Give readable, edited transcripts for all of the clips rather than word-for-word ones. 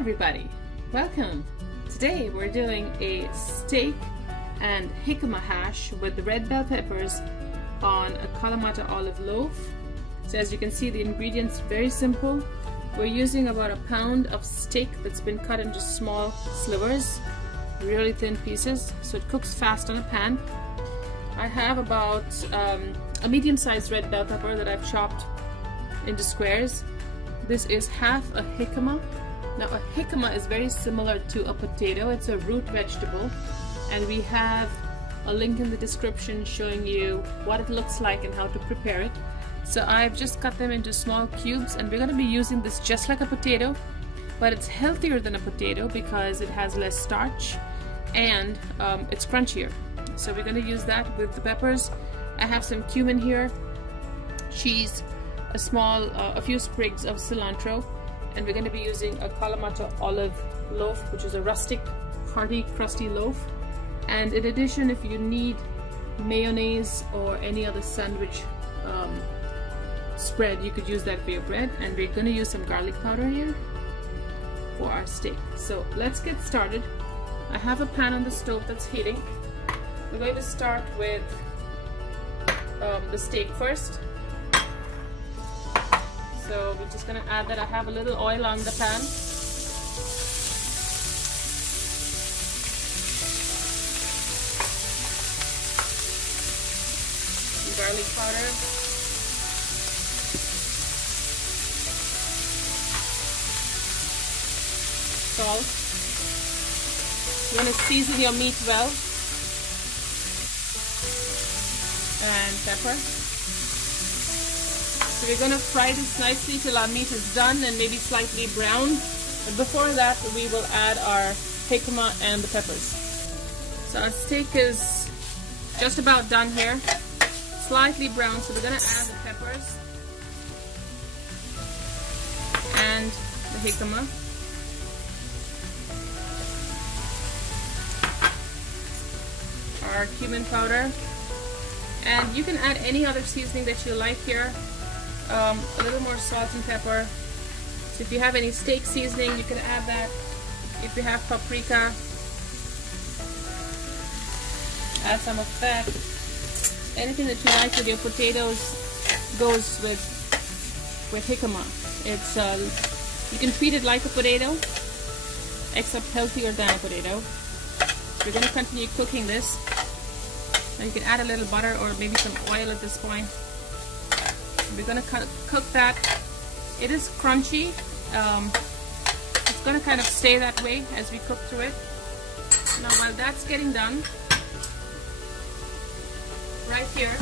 everybody, welcome. Today we're doing a steak and jicama hash with the red bell peppers on a Kalamata olive loaf. So as you can see, the ingredients are very simple. We're using about a pound of steak that's been cut into small slivers, really thin pieces, so it cooks fast on a pan. I have about a medium-sized red bell pepper that I've chopped into squares. This is half a jicama. Now a jicama is very similar to a potato. It's a root vegetable, and we have a link in the description showing you what it looks like and how to prepare it. So I've just cut them into small cubes, and we're going to be using this just like a potato, but it's healthier than a potato because it has less starch and it's crunchier. So we're going to use that with the peppers. I have some cumin here, cheese, a few sprigs of cilantro, and we're going to be using a Kalamata olive loaf, which is a rustic, hearty, crusty loaf. And in addition, if you need mayonnaise or any other sandwich spread, you could use that for your bread. And we're going to use some garlic powder here for our steak. So let's get started. I have a pan on the stove that's heating. We're going to start with the steak first. So we're just going to add that. I have a little oil on the pan. Some garlic powder. Salt. You want to season your meat well. And pepper. So we're going to fry this nicely till our meat is done and maybe slightly brown. But before that, we will add our jicama and the peppers. So our steak is just about done here. Slightly brown, so we're going to add the peppers and the jicama. Our cumin powder. And you can add any other seasoning that you like here. A little more salt and pepper. So if you have any steak seasoning, you can add that. If you have paprika, add some of that. Anything that you like with your potatoes goes with jicama. It's you can treat it like a potato, except healthier than a potato. We're going to continue cooking this. And you can add a little butter or maybe some oil at this point. We're going to cook that. It is crunchy. It's going to kind of stay that way as we cook through it. Now while that's getting done, right here,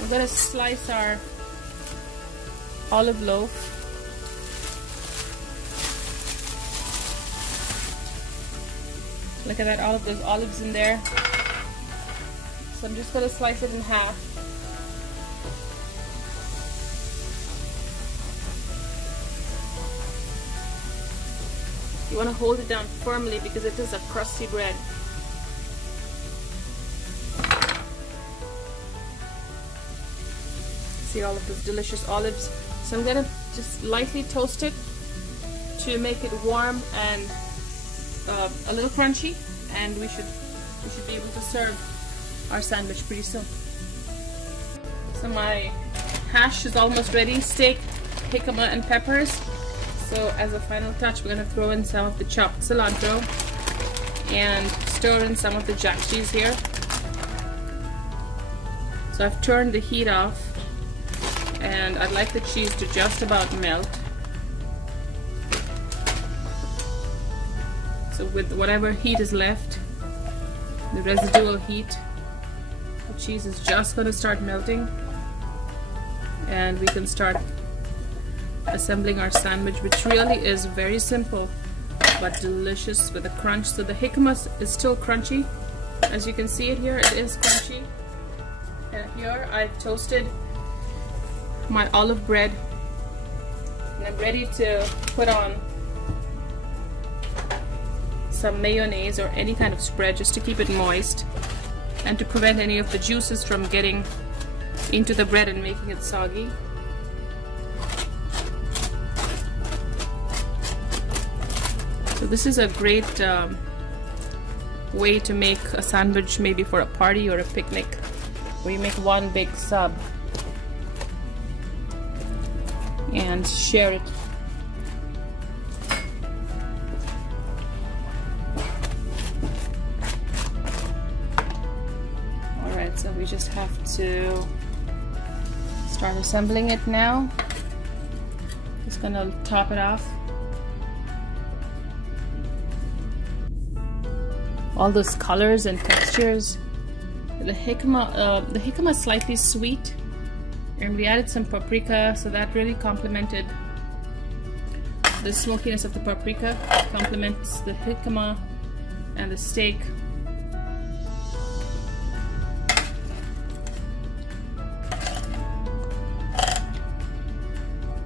we're going to slice our olive loaf. Look at that, all of those olives in there. So I'm just going to slice it in half. You want to hold it down firmly because it is a crusty bread. See all of those delicious olives. So I'm going to just lightly toast it to make it warm and a little crunchy, and we should be able to serve our sandwich pretty soon. So my hash is almost ready. Steak, jicama, and peppers. So as a final touch, we're going to throw in some of the chopped cilantro and stir in some of the jack cheese here. So I've turned the heat off, and I'd like the cheese to just about melt. So with whatever heat is left, the residual heat, the cheese is just going to start melting, and we can start assembling our sandwich, which really is very simple but delicious with a crunch. So the jicama is still crunchy. As you can see it here, it is crunchy. And here I've toasted my olive bread, and I'm ready to put on some mayonnaise or any kind of spread just to keep it moist and to prevent any of the juices from getting into the bread and making it soggy. this is a great way to make a sandwich, maybe for a party or a picnic, where you make one big sub and share it. Alright, so we just have to start assembling it now. Just gonna top it off. All those colors and textures. The jicama is slightly sweet, and we added some paprika, so that really complemented the smokiness of the paprika, complements the jicama and the steak.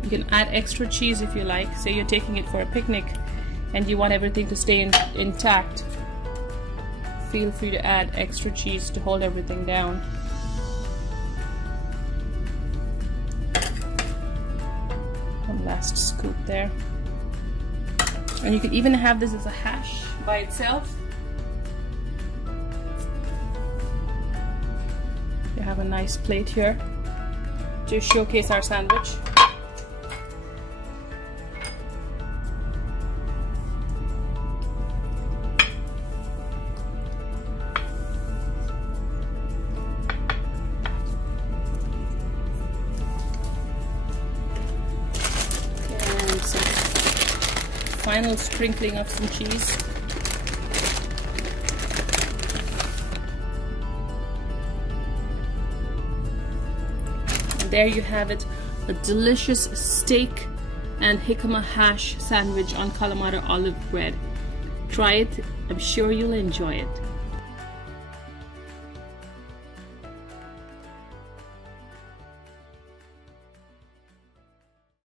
You can add extra cheese if you like. Say you're taking it for a picnic and you want everything to stay intact. Feel free to add extra cheese to hold everything down. One last scoop there. And you can even have this as a hash by itself. You have a nice plate here to showcase our sandwich. Final sprinkling of some cheese. And there you have it, a delicious steak and jicama hash sandwich on Kalamata olive bread. Try it, I'm sure you'll enjoy it.